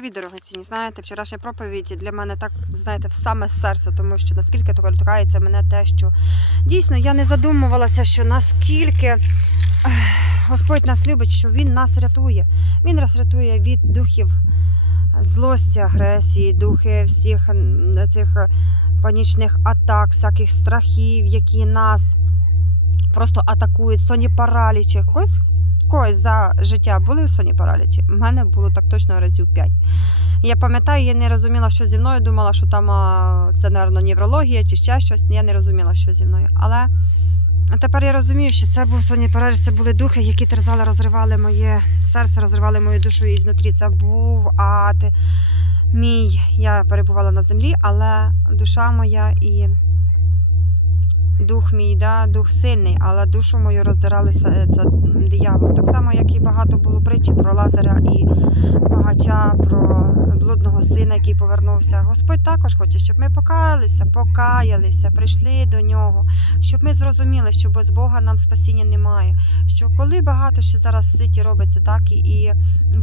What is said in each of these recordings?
Привіт, дорогоцінні. Знаєте, вчорашня проповідь для мене так, знаєте, в саме серце, тому що наскільки торкається мене те, що дійсно я не задумувалася, що наскільки Господь нас любить, що Він нас рятує. Він нас рятує від духів злості, агресії, духи всіх цих панічних атак, всяких страхів, які нас просто атакують, соні паралічі. Когось когось за життя були в соні паралічі? У мене було так точно разів 5. Я пам'ятаю, я не розуміла, що зі мною, думала, що там а, це, мабуть, неврологія чи ще щось. Я не розуміла, що зі мною. Але тепер я розумію, що це був соні параліч, це були духи, які терзали, розривали моє серце, розривали мою душу ізнутрі. Це був ад мій. Я перебувала на землі, але душа моя і дух мій, да, дух сильний, але душу мою роздирали це, це диявол. Так само, як і багато було притчі про Лазаря і багача, про блудного сина, який повернувся. Господь також хоче, щоб ми покаялися, покаялися, прийшли до нього, щоб ми зрозуміли, що без Бога нам спасіння немає. Що коли багато ще зараз в світі робиться, так і, і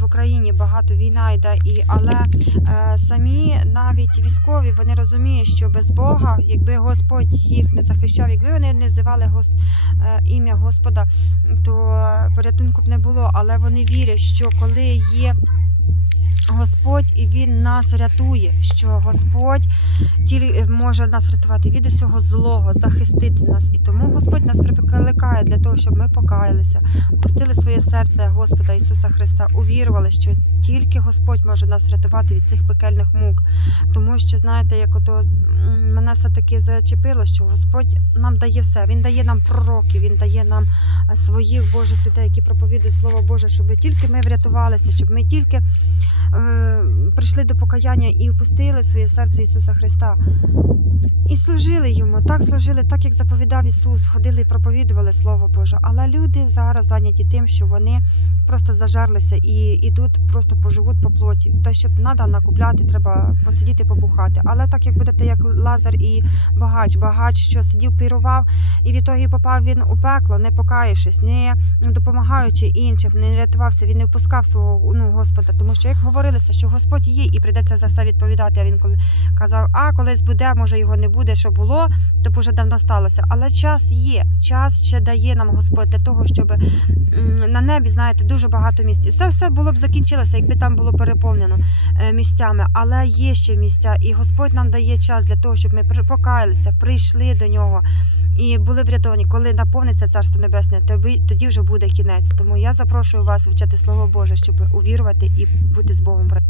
в Україні багато війна йде, і але е, самі навіть військові вони розуміють, що без Бога, якби Господь їх не захищав, якби вони не зивали гос, е, ім'я Господа, то порятунку б не було. Але вони вірять, що коли є Господь і Він нас рятує, що Господь тільки може нас рятувати від усього злого, захистити нас. І тому Господь нас прикликає для того, щоб ми покаялися, пустили своє серце Господа Ісуса Христа, увірували, що тільки Господь може нас рятувати від цих пекельних мук. Тому що, знаєте, як ото мене все-таки зачепило, що Господь нам дає все. Він дає нам пророків, Він дає нам е, своїх Божих людей, які проповідують Слово Боже, щоб тільки ми врятувалися, щоб ми тільки е, прийшли до покаяння і впустили своє серце Ісуса Христа. І служили йому, так служили, так як заповідав Ісус, ходили і проповідували Слово Боже. Але люди зараз зайняті тим, що вони просто зажерлися і йдуть, просто поживуть по плоті. Те, щоб треба накупляти, треба посидіти, побухати. Але так як будете як Лазар і багач, багач, що сидів, пірував, і від того і попав він у пекло, не покаявшись, не допомагаючи іншим, не рятувався, він не впускав свого ну, Господа. Тому що як говорилося, що Господь є і прийдеться за все відповідати. А він казав, а колись буде, може його не буде, що було, то б уже давно сталося. Але час є, час ще дає нам Господь для того, щоб на небі, знаєте, дуже багато місць. І все було б закінчилося, якби там було переповнено е, місцями. Але є ще місця, і Господь нам дає час для того, щоб ми покаялися, прийшли до нього. І були врятовані, коли наповниться Царство Небесне, тоді, тоді вже буде кінець. Тому я запрошую вас вивчати Слово Боже, щоб увірувати і бути з Богом.